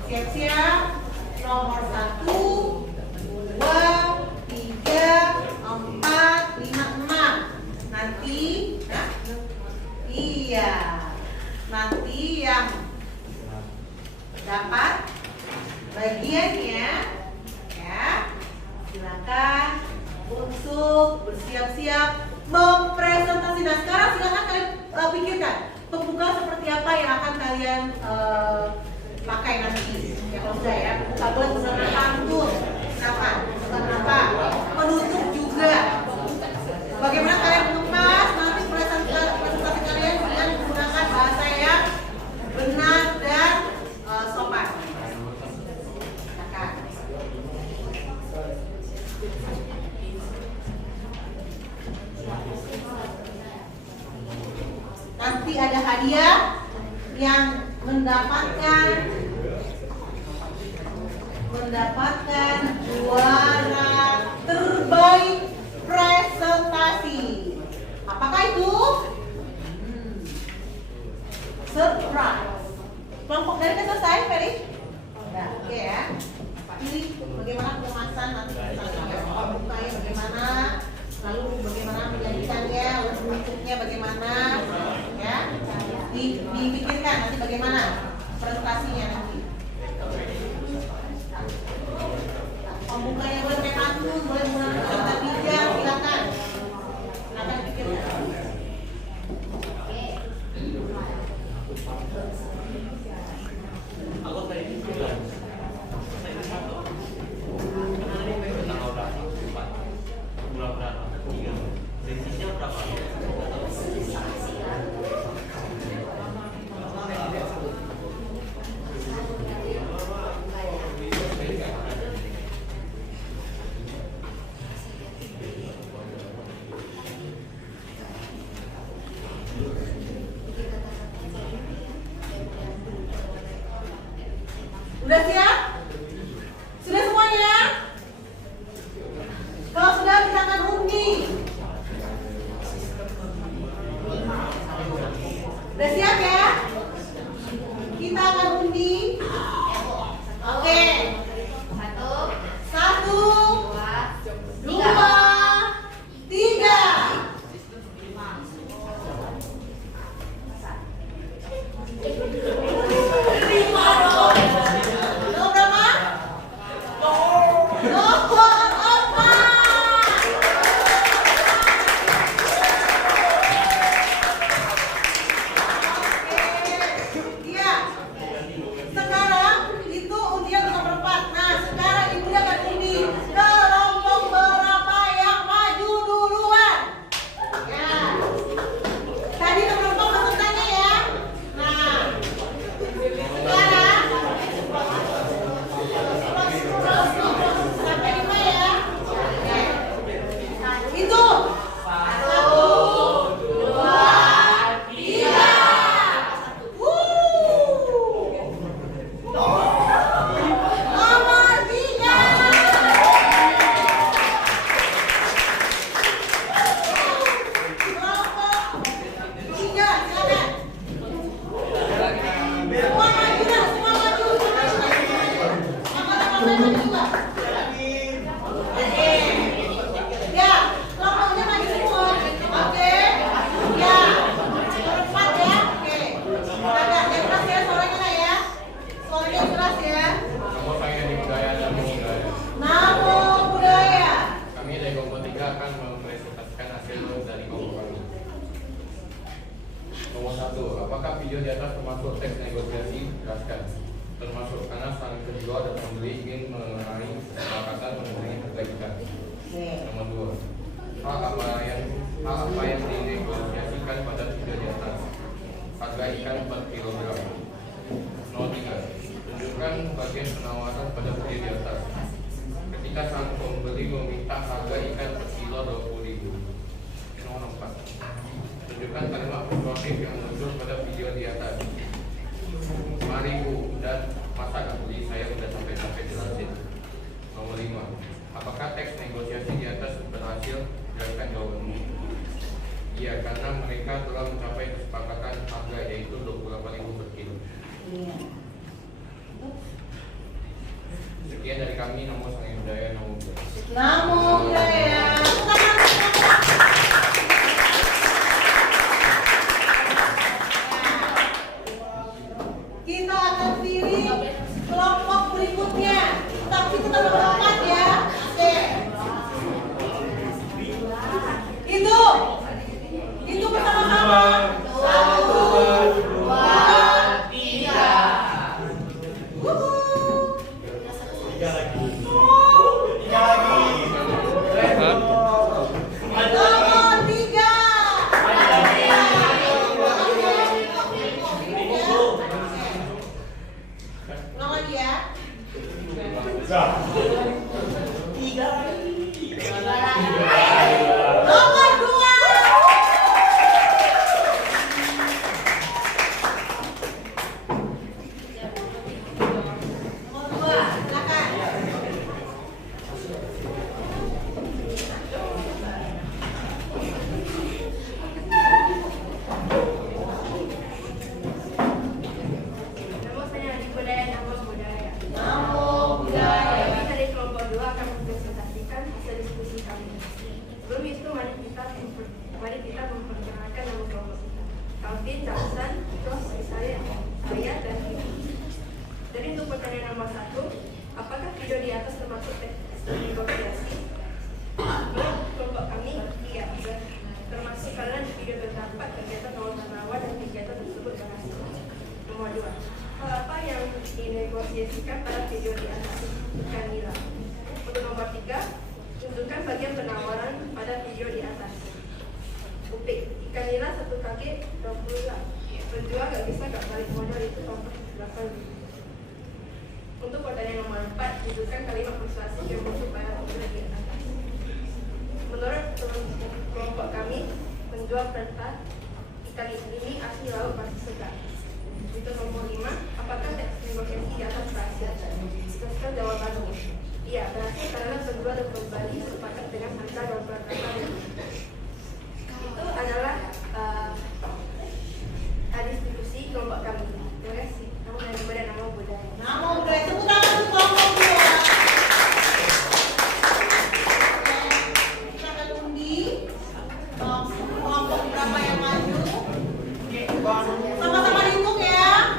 Siap-siap. Nomor 1, 2, 3, 4, 5, 6. Nanti, ya. Iya. Nanti yang dapat bagiannya, ya, silakan untuk bersiap-siap mempresentasikan. Nah, sekarang silakan kalian pikirkan pembuka seperti apa yang akan kalian pakai nanti. Ya kalau sudah ya, buka buat menggunakan pantun, silakan. Kenapa? Penutup juga. Bagaimana kalian mengemas nanti presentasi kalian dengan menggunakan bahasa yang benar dan sopan. Silakan. Nanti ada hadiah yang mendapatkan juara terbaik presentasi. Apakah itu? Surprise. Kelompok dari selesai, Ferry? Nah, oke ya. Pilih bagaimana pengemasan nanti presentasinya, pembukanya bagaimana, lalu bagaimana menjadikannya, lalu bentuknya bagaimana, ya? Dipikirkan nanti bagaimana presentasinya nanti. Pembukanya boleh pakai pantun, boleh menggunakan kata bijak, silakan. Silakan pikirkan. Aku tadi bilang, saya satu. Tanggal berapa? 4. Bulan berapa? 3. Sesinya berapa? Udah siap? Sudah semuanya? Kalau sudah kita akan undi. Udah siap ya? Kita akan undi. Oke. 1, 2, 3. Nomor berapa? Nomor 4. Iya. Sekarang itu undian nomor 4. Nah, sekarang ibu akan undi kelompok berapa yang maju duluan. Ya. Tadi nomor 4 pesertanya ya. Nah, sekarang sampai 5 ya. Oke. Itu 1, 2, 3. Nomor 3. Kelompok 3, silakan. Semua maju dah, semua maju. Angkat juga. Oke. Ya, kelompoknya maju semua. Oke. Ya. Berempat ya. Oke. Agak yang keras ya suaranya lah ya. Suaranya keras ya. Nama saya Budaya dan Budaya. Namo Buddhaya. Kami dari kelompok 3 akan mempresentasikan hasil dari kelompok kami. Nomor 1, apakah video di atas termasuk teks negosiasi? Jelaskan. Termasuk karena sang penjual dan pembeli ingin mengenai kesepakatan mengenai harga ikan. Oke. Nomor 2, hal apa yang dinegosiasikan pada video di atas? Harga ikan per kilogram. Nomor 3, tunjukkan bagian penawaran pada video di atas. Ketika sang pembeli meminta harga ikan per kilo 20.000. Nomor 4, tunjukkan kalimat persuasif yang muncul pada video di atas. Mari Bu, dan masa gak beli, saya udah sampai jelasin. Nomor 5, apakah teks negosiasi di atas berhasil? Jelaskan jawabanmu. Iya, karena mereka telah mencapai kesepakatan harga yaitu 28.000 per kilo. Iya. Sekian dari kami, Namo Sang Hyang Budaya, Namo Buddhaya. Namo Buddhaya. Kita akan pilih kelompok berikutnya. Tapi kita berempat ya. Oke. Itu bersama-sama. 1, 2, 3. Nomor 3. Ulang lagi ya. Nomor 2. Silakan. Namo Sang Hyang Budaya, Namo Buddhaya. Namo Buddhaya. Kami dari kelompok 2 akan mempresentasikan hasil diskusi kami. Sebelum itu, mari kita memperkenalkan nama kelompok kita. Calvin, Johnson, Ross, saya, dan Ibu. Jadi untuk pertanyaan nomor 1, apakah video di atas termasuk teks negosiasi? Menurut kelompok kami, iya, termasuk karena di video terdapat kegiatan awal penawar dan kegiatan tersebut berhasil. Nomor 2, hal apa yang dinegosiasikan pada video di atas? Ikan nila. Untuk nomor 3, tunjukkan bagian penawaran pada video di atas. Upik, ikan nila 1 kaki 20 gram. Penjual gak bisa gak balik modal itu contoh 8. Untuk pertanyaan nomor 4, tunjukkan kalimat persuasi yang muncul pada video di atas. Menurut kelompok kami, penjual perintah ikan ini asli laut masih segar. Untuk nomor 5, apakah teks negosiasi di atas berhasil? Jelaskan jawabannya. Iya, berhasil karena penjual dan pembeli sepakat dengan harga dan perkataan. Itu adalah diskusi kelompok kami. Terima kasih. Namo Sang Hyang Budaya, Namo Buddhaya. Namo Buddhaya. Tepuk tangan untuk kelompok 2. Kita akan undi kelompok berapa yang maju. Sama-sama hitung ya.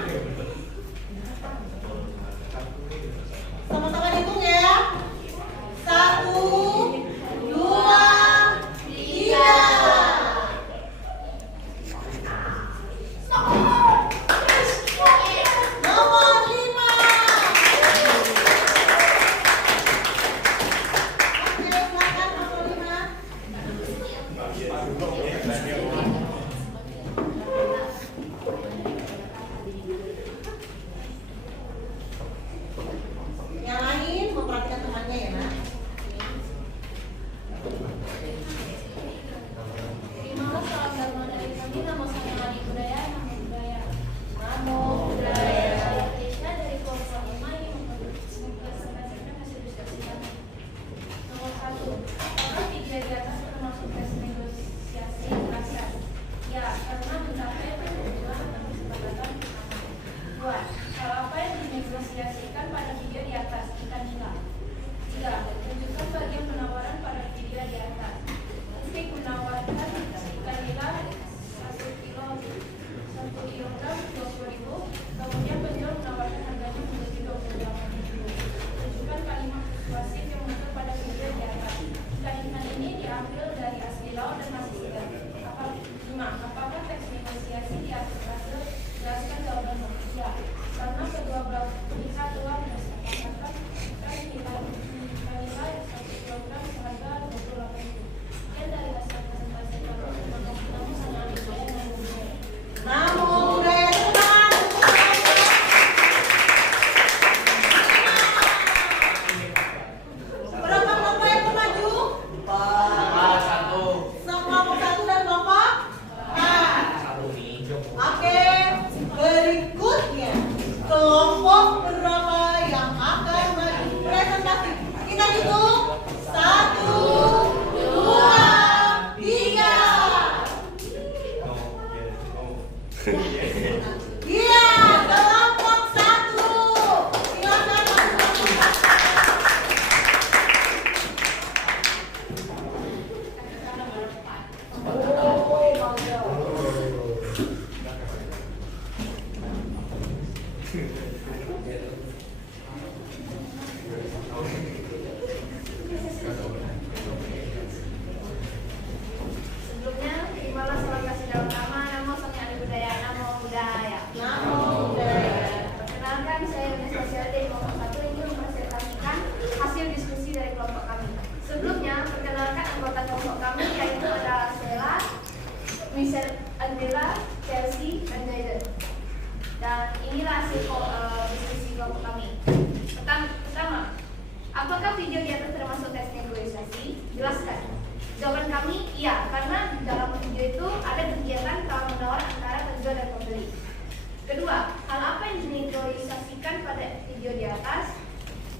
video di atas,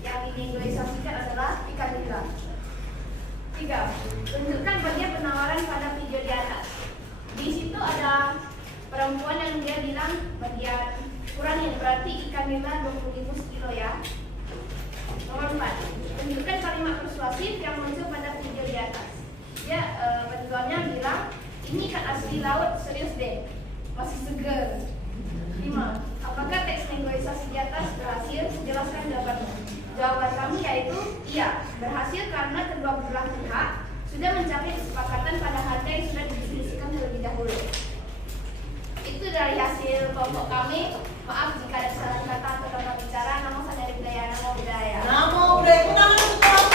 yang dinegosiasikan adalah ikan nila. 3. Tunjukkan bagian penawaran pada video di atas. Di situ ada perempuan yang dia bilang bagian ukurannya berarti ikan nila 20.000 sekilo ya. Nomor 4. Tunjukkan kalimat persuasif yang muncul pada video di atas. Dia penjualnya bilang, ini ikan asli laut, serius deh, masih seger. 5. Apakah teks negosiasi di atas berhasil? Jelaskan jawabannya. Jawaban kami yaitu iya, berhasil karena kedua belah pihak sudah mencapai kesepakatan pada harga yang sudah didiskusikan terlebih dahulu. Itu dari hasil kelompok kami. Maaf jika ada kesalahan kata atau tata bicara. Namo Sandari Budaya, Namo Budaya. Namo Budaya. Tangan untuk kelompok.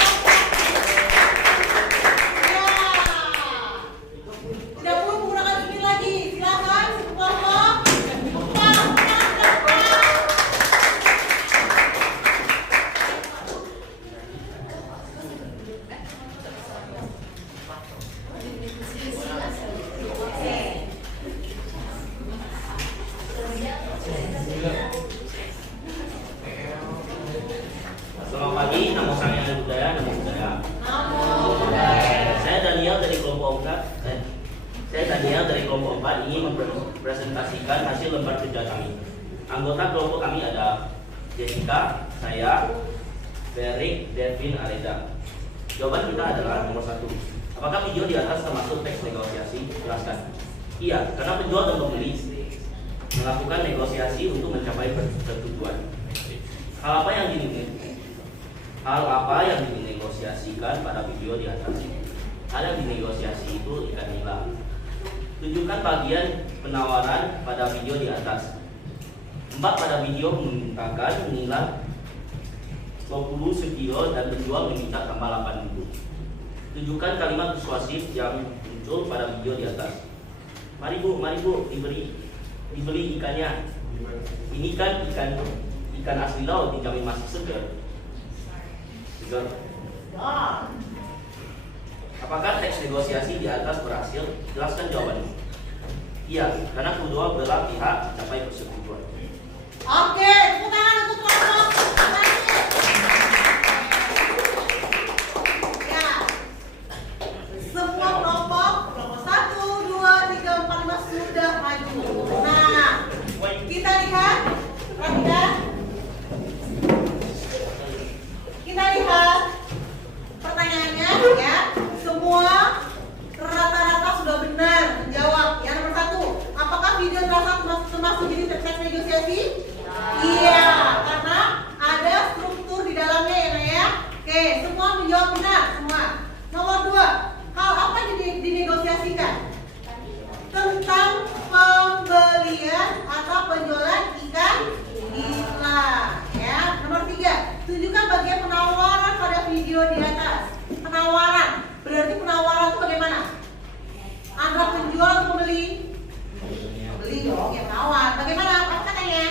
Ya. Tidak perlu menggunakan ini lagi. Silakan kelompok. Selamat pagi, nama saya Sandari Budaya, Namo Budaya. Namo Budaya. Saya Daniel dari kelompok 4 ingin mempresentasikan hasil lembar kerja kami. Anggota kelompok kami ada Jessica, saya, Berik, Devin, Areda. Jawaban kita adalah nomor 1. Apakah video di atas termasuk teks negosiasi? Jelaskan. Iya, karena penjual dan pembeli melakukan negosiasi untuk mencapai persetujuan. Hal apa yang dinegosiasikan pada video di atas? Hal yang dinegosiasi itu ikan nila. Tunjukkan bagian penawaran pada video di atas. Mbak pada video memintakan nila 20 sekilo dan penjual meminta tambah 8.000. Tunjukkan kalimat persuasif yang muncul pada video di atas. Mari bu, dibeli ikannya. Ini kan ikan asli laut, dijamin masih segar. Apakah teks negosiasi di atas berhasil? Jelaskan jawabannya. Iya, karena kedua belah pihak mencapai persetujuan. Oke, tepuk tangan untuk kelompok. Ya, semua kelompok 1, 2, 3, 4, 5 sudah maju. Nah, kita lihat, perhatikan. Kita lihat pertanyaannya ya. Semua rata-rata sudah benar menjawab. Ya, nomor 1, apakah video termasuk jadi teks negosiasi? Iya, karena ada struktur di dalamnya ya, ya. Oke, semua menjawab benar semua. Nomor 2, hal apa yang dinegosiasikan? Tentang pembelian atau penjualan ikan nila. Ya, nomor 3, tunjukkan bagian penawaran pada video di atas. Penawaran, berarti penawaran itu bagaimana? Antara penjual atau pembeli? Pembeli dong, ya penawar. Bagaimana? Apa katanya?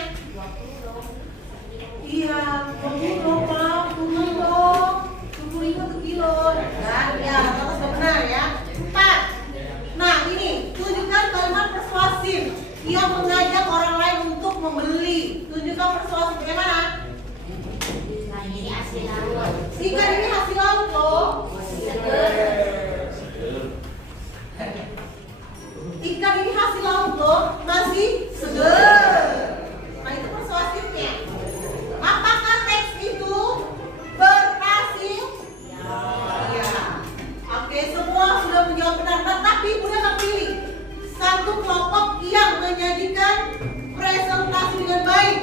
Iya, 20 dong, Pak. 20 dong. 20.000 kilo. Nah, ya, atas benar ya. 4. Nah, ini tunjukkan kalimat persuasif yang mengajak orang lain untuk membeli. Tunjukkan persuasif bagaimana? Ini asli laut. Ikan ini hasil laut loh. Ikan ini hasil laut loh, masih segar. Nah, itu persuasifnya. Apakah teks itu berhasil? Ya. Oke, semua sudah menjawab benar. Tapi udah kepilih satu kelompok yang menyajikan presentasi dengan baik.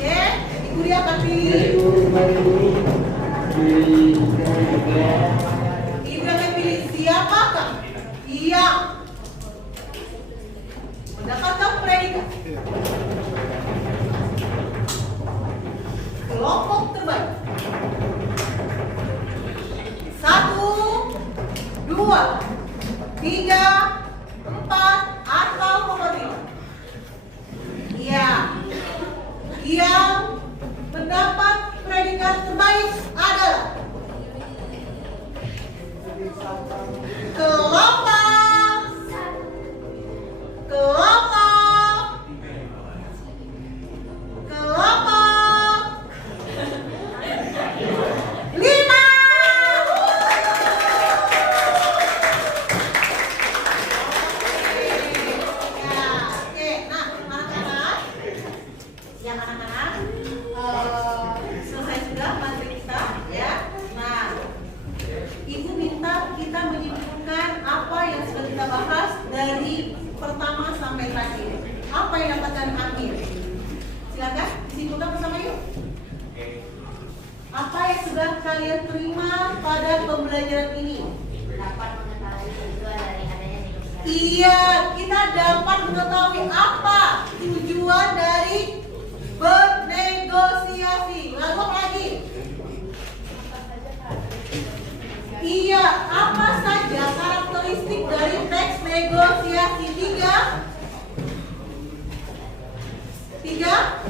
Oke, Ibu dia akan pilih. Ibu akan pilih siapakah yang mendapatkan predikat kelompok terbaik. 1, 2, 3, 4 atau nomor 5. Iya. Yang mendapat predikat terbaik adalah kelompok Apa yang dapatkan Amir? Silakan disimpulkan bersama yuk. Apa yang sudah kalian terima pada pembelajaran ini? Dapat mengetahui tujuan dari adanya negosiasi. Iya, kita dapat mengetahui apa tujuan dari bernegosiasi. Lalu apa lagi? Iya, apa saja karakteristik dari teks negosiasi? Tiga.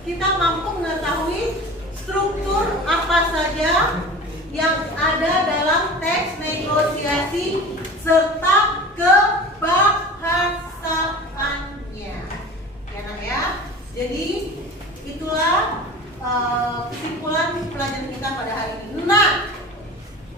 Kita mampu mengetahui struktur apa saja yang ada dalam teks negosiasi serta kebahasaannya. Ya kan ya? Jadi itulah kesimpulan pelajaran kita pada hari ini. Nah,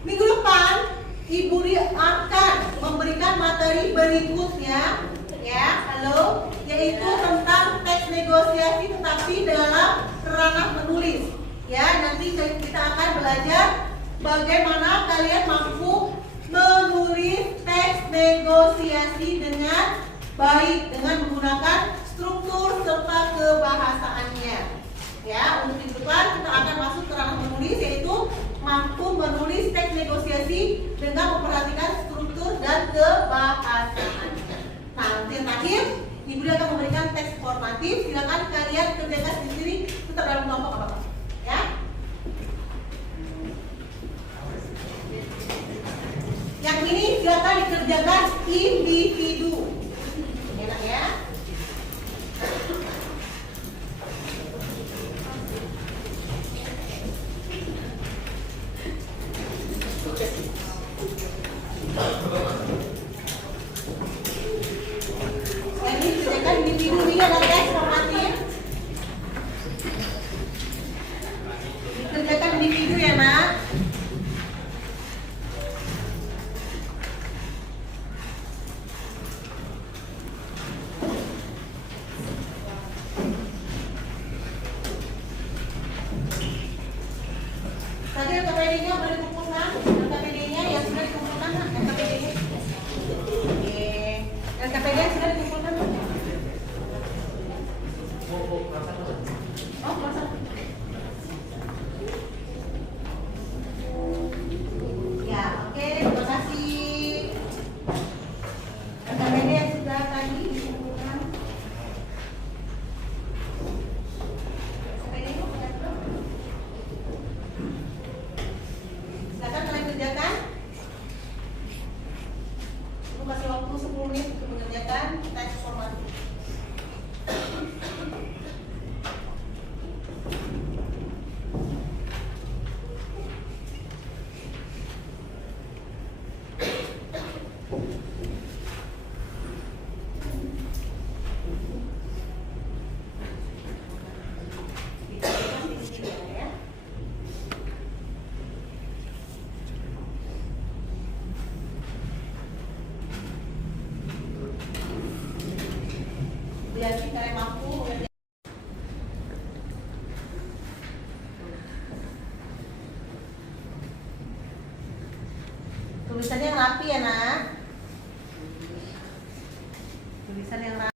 minggu depan Ibu Ri akan memberikan materi berikutnya, ya, halo, yaitu tentang teks negosiasi tetapi dalam ranah menulis. Ya, nanti kita akan belajar bagaimana kalian mampu menulis teks negosiasi dengan baik dengan menggunakan struktur serta kebahasaannya. Ya, untuk minggu depan kita akan masuk ke ranah menulis, yaitu mampu menulis teks negosiasi dengan memperhatikan struktur dan kebahasaannya. Nah, nanti yang terakhir Ibu akan memberikan teks formatif. Silakan kalian kerjakan sendiri, tetap dalam kelompok apa-apa. Ya. Yang ini silakan dikerjakan individu. Enak ya? Ini kerjakan individu, ini ada teks formatif. Dikerjakan individu ya, Nak. Tadi LKPD-nya boleh dikumpulkan? LKPD-nya yang sudah dikumpulkan, Nak? LKPD-nya? Oke. LKPD sudah dikumpulkan? Oh, masa? Ya, oke. Terima kasih. LKPD yang sudah tadi dikumpulkan. LKPD-nya sudah belum? Silakan kalian kerjakan. Aku kasih waktu 10 menit untuk mengerjakan teks formatif. Yakin kalian mampu mengerjakan. Tulisannya yang rapi ya, Nak. Tulisan yang rapi.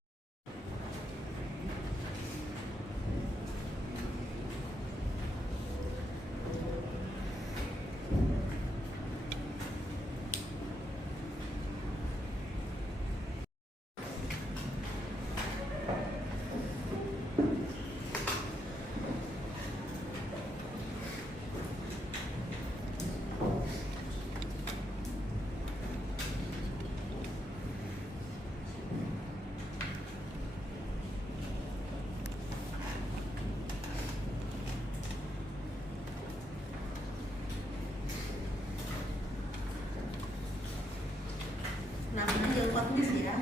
Namanya jangan lupa tulis ya.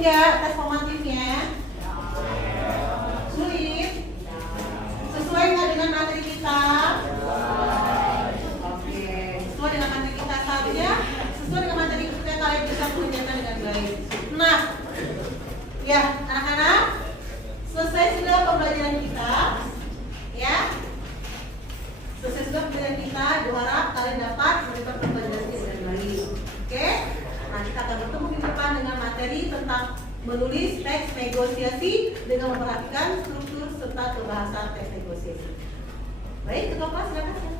nggak tes formatifnya? Sulit? Sesuai nggak dengan materi kita? Oke, sesuai dengan materi kita saja. Sesuai dengan materi kita kalian bisa mengerjakan dengan baik. Nah, ya anak-anak, selesai sudah pembelajaran kita, ya. Selesai sudah pembelajaran kita. Berharap kalian dapat melakukan pembelajaran dengan baik. Oke? Nah, kita akan bertemu di depan dengan materi tentang menulis teks negosiasi dengan memperhatikan struktur serta kebahasan teks negosiasi. Baik, ketua kelas silakan.